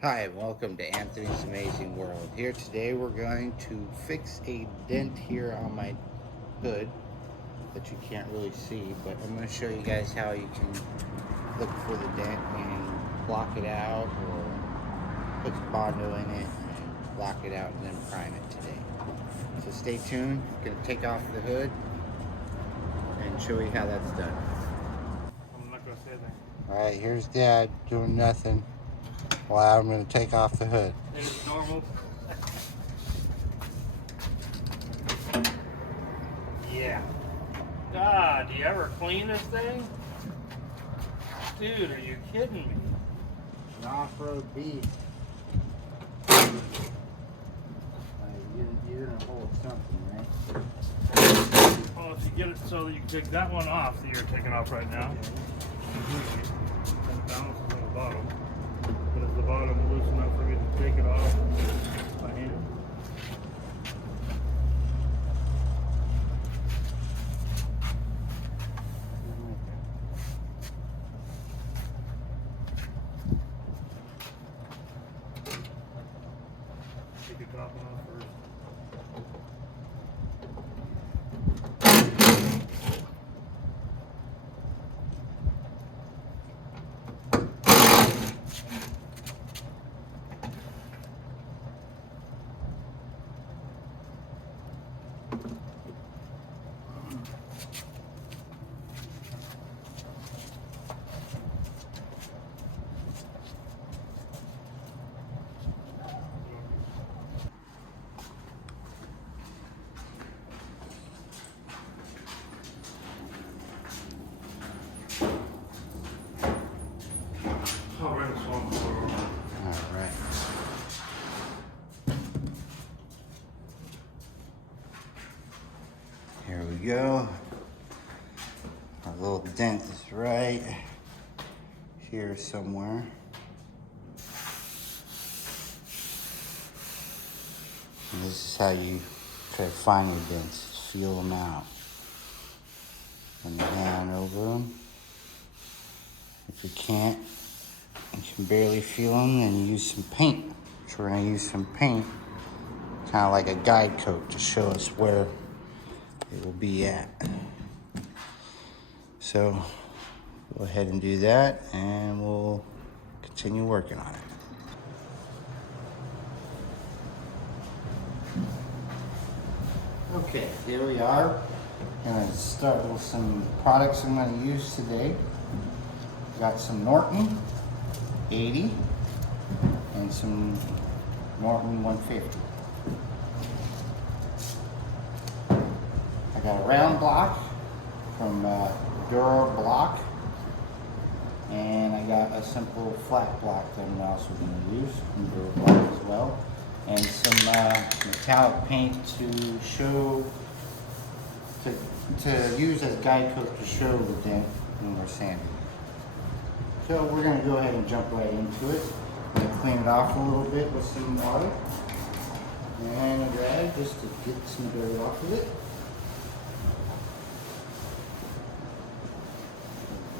Hi, welcome to Anthony's Amazing World. Here today we're going to fix a dent here on my hood that you can't really see, but I'm going to show you guys how you can look for the dent and block it out or put Bondo in it and block it out and then prime it today. So stay tuned. I'm going to take off the hood and show you how that's done. I'm not gonna say anything. Alright, here's Dad doing nothing while I'm going to take off the hood. It's normal. Yeah. God, do you ever clean this thing? Dude, are you kidding me? An off-road beast. You're gonna hold something, right? Well, if you get it so that you can take that one off that you're taking off right now, and balance is on the bottom. But is the bottom loose enough for me to take it off by hand? Take your top one off first. I'll run this one for Alright. Here we go. Our little dent is right here somewhere. And this is how you try to find your dents. Just feel them out. Run your hand over them. If you can't, you can barely feel them, then use some paint. So we're going to use some paint, kind of like a guide coat to show us where it will be at. So go ahead and do that and we'll continue working on it. Okay, here we are. Gonna start with some products I'm gonna use today. Got some Norton 80 and some Norton 150. I got a round block from Dura Block, and I got a simple flat block that I'm also going to use from Dura Block as well, and some metallic paint to show, to use as guide coat to show the dent when we're sanding. So we're going to go ahead and jump right into it. I'm going to clean it off a little bit with some water and a rag just to get some dirt off of it.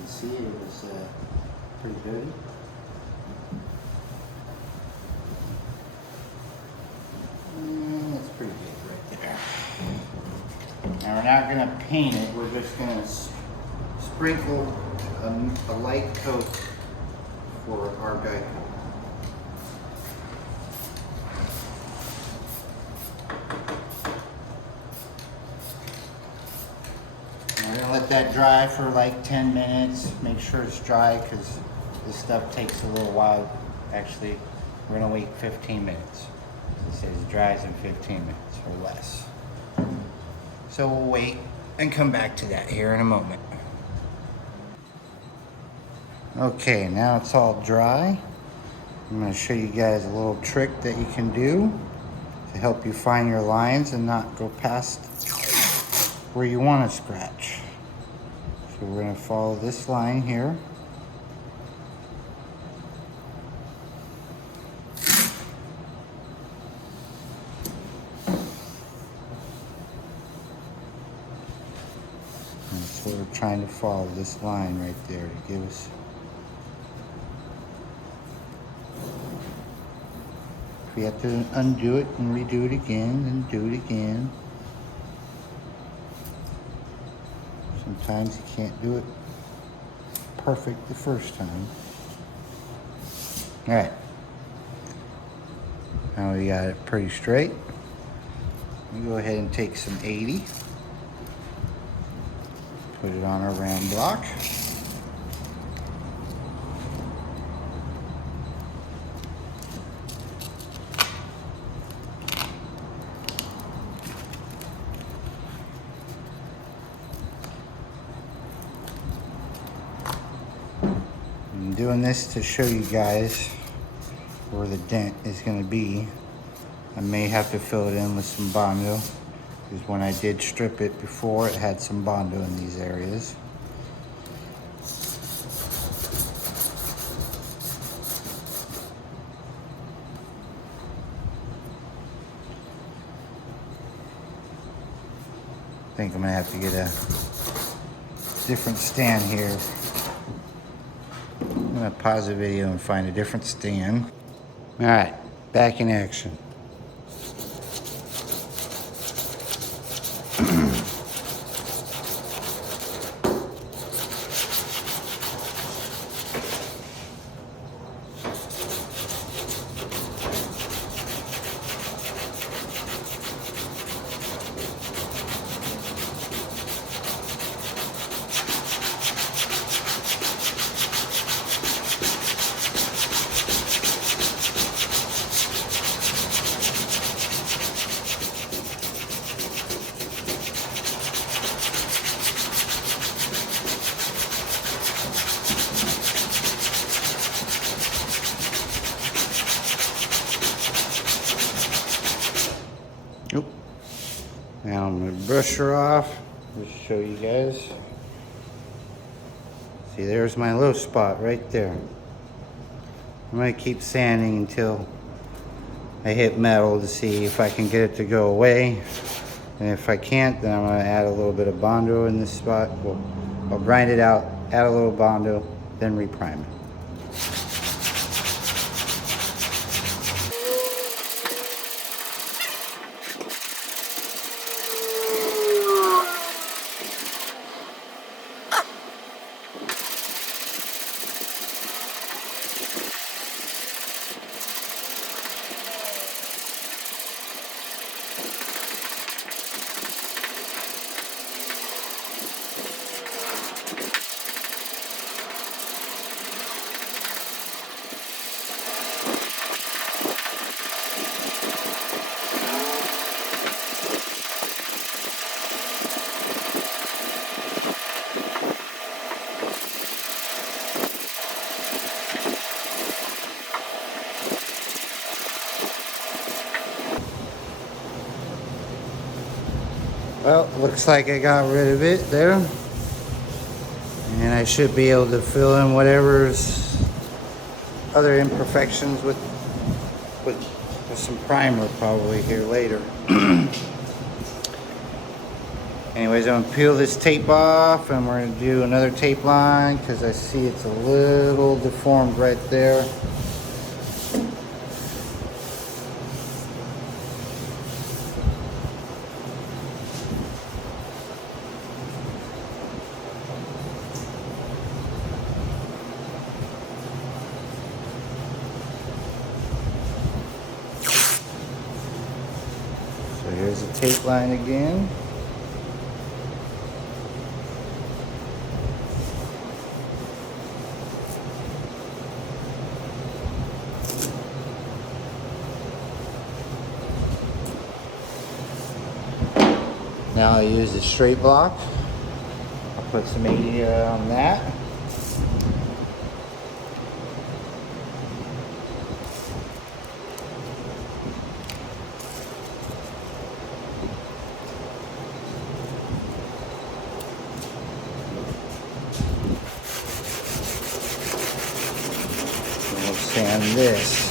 See, it was pretty dirty. And that's pretty good right there. Now we're not going to paint it, we're just going to sprinkle a light coat for our guide coat. We're going to let that dry for like 10 minutes. Make sure it's dry because this stuff takes a little while. Actually, we're going to wait 15 minutes. It says it dries in 15 minutes or less. So we'll wait and come back to that here in a moment. Okay, now it's all dry. I'm going to show you guys a little trick that you can do to help you find your lines and not go past where you want to scratch. So we're going to follow this line here. And so we're trying to follow this line right there to give us If you have to undo it and redo it again, then do it again. Sometimes you can't do it perfect the first time. All right. Now we got it pretty straight. We go ahead and take some 80. Put it on our round block. I'm doing this to show you guys where the dent is going to be. I may have to fill it in with some Bondo, because when I did strip it before, it had some Bondo in these areas. I think I'm gonna have to get a different stand here. I'm gonna pause the video and find a different stand. All right, back in action. Oop. Now I'm gonna brush her off. Just show you guys. See, there's my low spot right there. I'm gonna keep sanding until I hit metal to see if I can get it to go away. And if I can't, then I'm gonna add a little bit of Bondo in this spot. I'll grind it out, add a little Bondo, then reprime it. Well, looks like I got rid of it there. And I should be able to fill in whatever's other imperfections with some primer probably here later. Anyways, I'm gonna peel this tape off and we're gonna do another tape line because I see it's a little deformed right there. So here's the tape line again. Now I use the straight block. I'll put some 80 on that. And we'll sand this.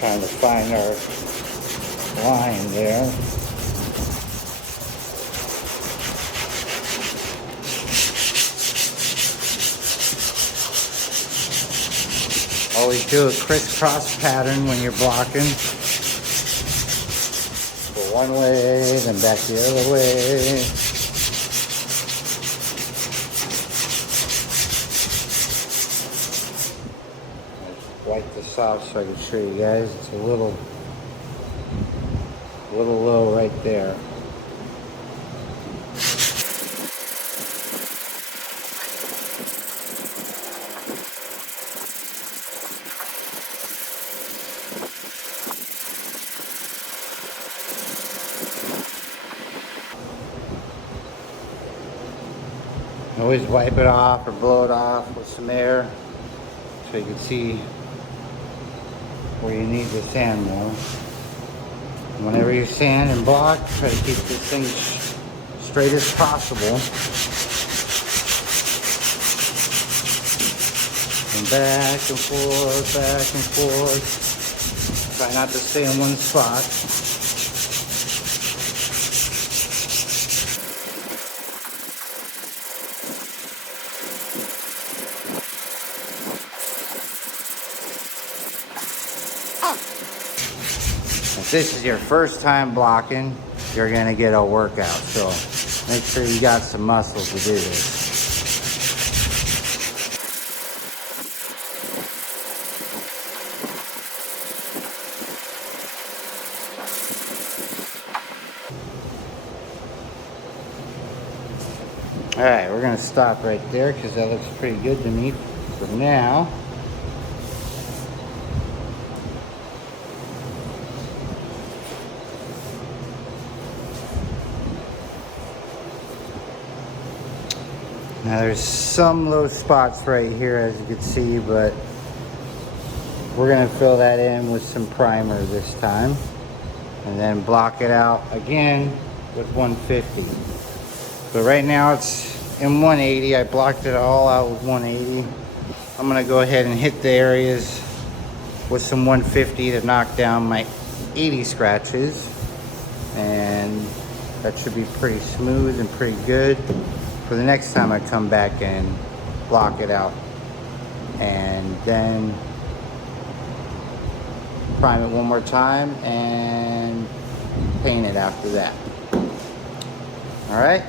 Trying to find our line there. Always do a crisscross pattern when you're blocking. Go one way, then back the other way. Wipe this off so I can show you guys. It's a little low right there. Always wipe it off or blow it off with some air so you can see where you need to sand more. Whenever you sand and block, try to keep this thing straight as possible. And back and forth, back and forth. Try not to stay in one spot. If this is your first time blocking, you're gonna get a workout. So make sure you got some muscles to do this. All right, we're gonna stop right there because that looks pretty good to me for now. Now there's some low spots right here as you can see, but we're gonna fill that in with some primer this time and then block it out again with 150. But right now it's in 180. I blocked it all out with 180. I'm gonna go ahead and hit the areas with some 150 to knock down my 80 scratches. And that should be pretty smooth and pretty good for the next time I come back and block it out. And then prime it one more time and paint it after that. All right.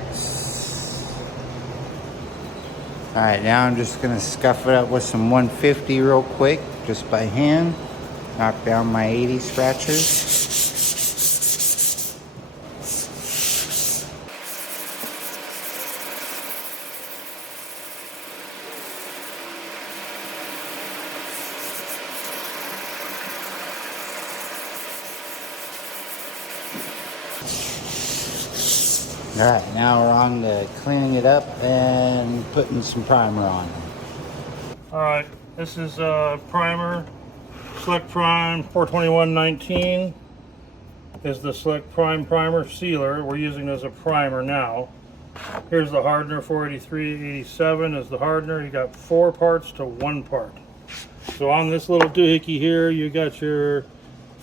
All right, now I'm just gonna scuff it up with some 150 real quick, just by hand. Knock down my 80 scratches. All right, now we're on to cleaning it up and putting some primer on. All right, this is primer, Select Prime 421-19 is the Select Prime primer sealer. We're using it as a primer now. Here's the hardener, 483-87 is the hardener. You got 4 parts to 1 part. So on this little doohickey here, you got your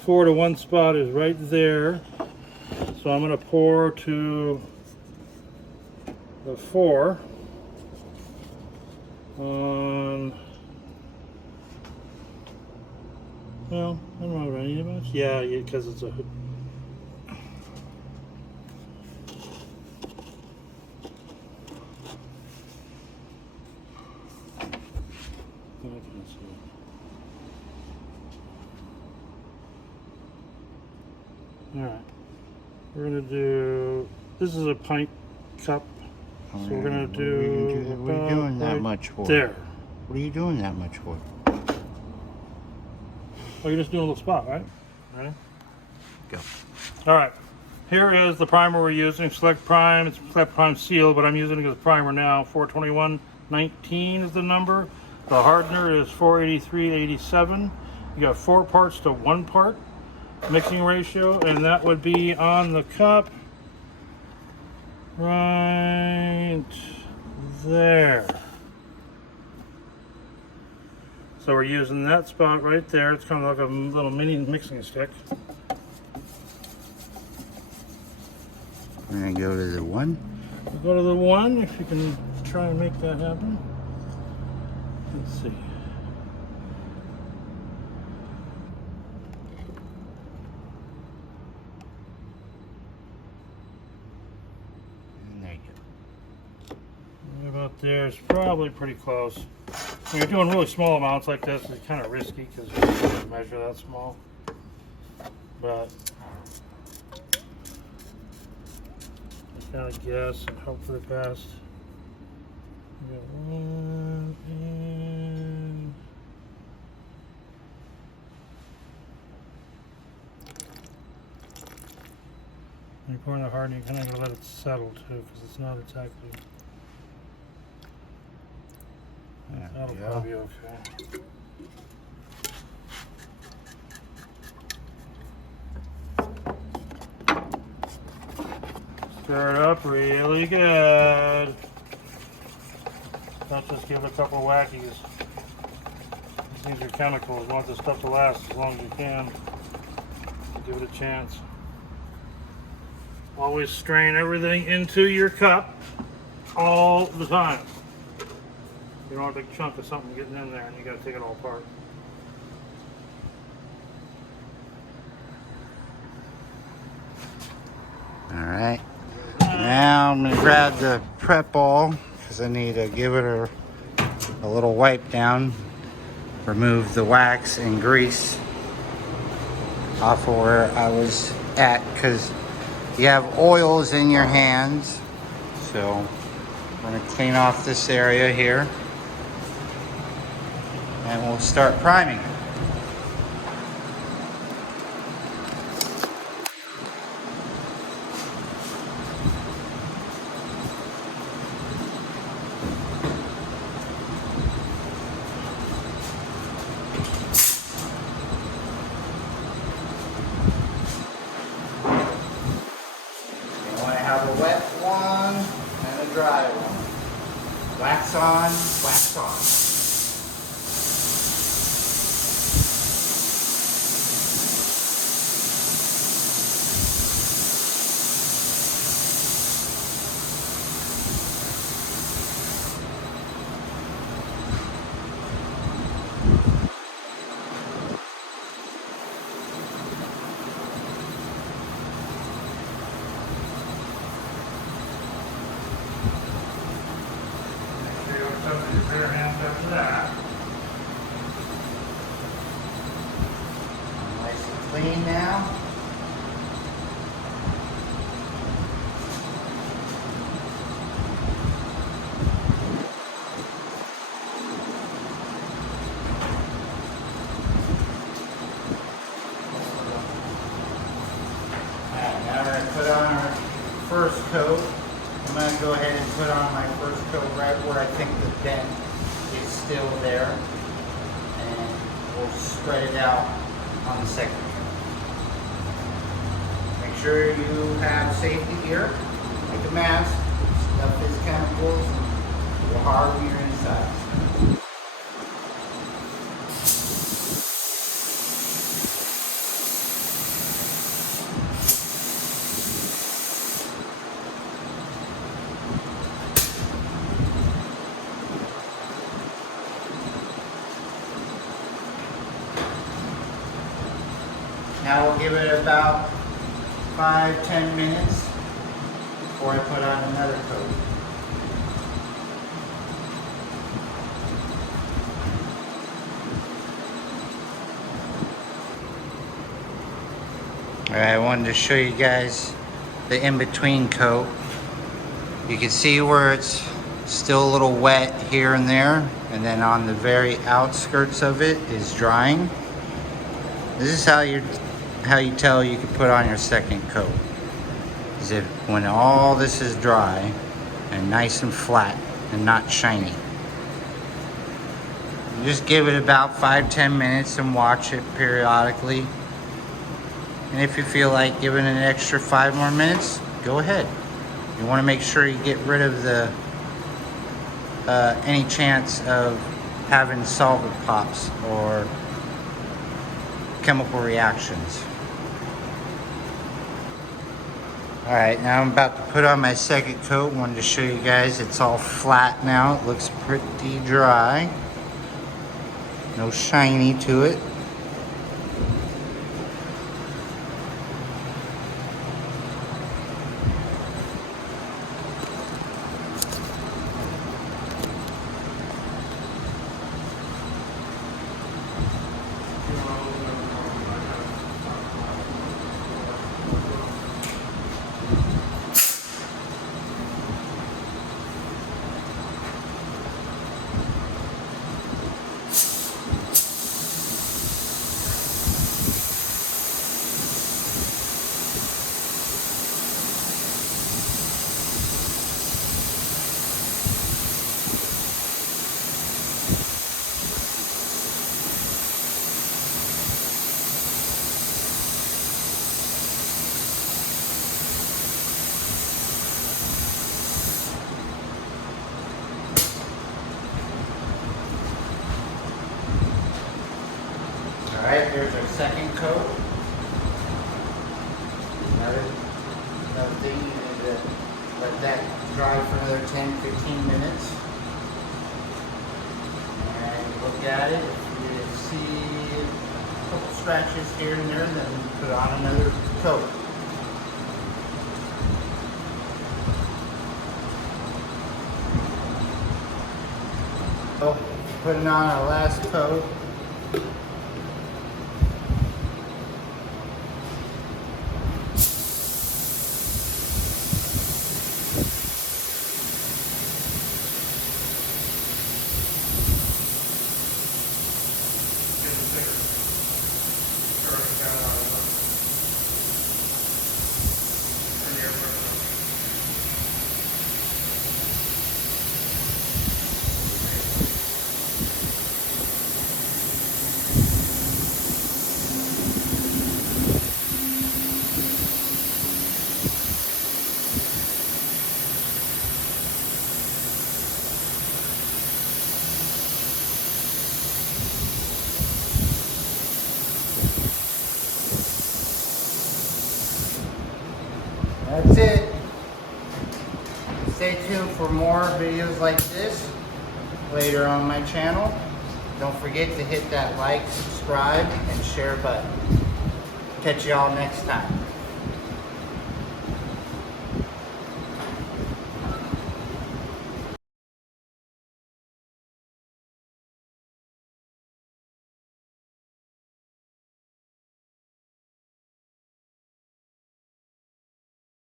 4 to 1 spot is right there. So I'm gonna pour to the 4 on, well, I don't know what I need much. Yeah, because it's a Alright, we're gonna do, this is a pint cup. So we're gonna do. What are you doing that much for? There. What are you doing that much for? Oh, you're just doing a little spot, right? Ready? Go. All right. Here is the primer we're using. Select Prime. It's Select Prime Seal, but I'm using it as primer now. 421-19 is the number. The hardener is 483-87. You got 4 parts to 1 part mixing ratio, and that would be on the cup. Right there. So we're using that spot right there. It's kind of like a little mini mixing stick. We're gonna go to the 1. We'll go to the 1 if you can try and make that happen. Let's see. about there is probably pretty close. When you're doing really small amounts like this, it's kind of risky because you can't measure that small. But just kind of guess and hope for the best. We got one and when you're pouring it hard, you kind of gotta let it settle too, because it's not exactly. That'll probably be okay. Stir it up really good. Don't just give it a couple whackies. These are chemicals. You want this stuff to last as long as you can. Give it a chance. Always strain everything into your cup all the time. You don't want a big chunk of something getting in there and you gotta take it all apart. Alright. Now I'm going to grab the prep ball because I need to give it a little wipe down. Remove the wax and grease off of where I was at because you have oils in your hands. So we're going to clean off this area here and we'll start priming. Have a wet one and a dry one. Wax on, wax on. Bare hands after that. Nice and clean now. Alright, now we're going to put on our first coat. I'm going to go ahead and put on my first coat right where I think the dent is still there. And we'll spread it out on the second coat. Make sure you have safety gear, like a mask, stuff is chemicals, and will harden your insides. Now we'll give it about 5-10 minutes before I put on another coat. Alright, I wanted to show you guys the in-between coat. You can see where it's still a little wet here and there, and then on the very outskirts of it is drying. This is how you tell you can put on your second coat. Is if when all this is dry and nice and flat and not shiny. You just give it about 5-10 minutes and watch it periodically. And if you feel like giving it an extra 5 more minutes, go ahead. You want to make sure you get rid of the any chance of having solvent pops or chemical reactions. Alright, now I'm about to put on my second coat. Wanted to show you guys it's all flat now. It looks pretty dry. No shiny to it. Alright, there's our second coat. Another thing, you need to let that dry for another 10-15 minutes. And look at it. If you see a couple scratches here and there, then put on another coat. So, putting on our last coat. That's it. Stay tuned for more videos like this later on my channel. Don't forget to hit that like, subscribe, and share button. Catch y'all next time.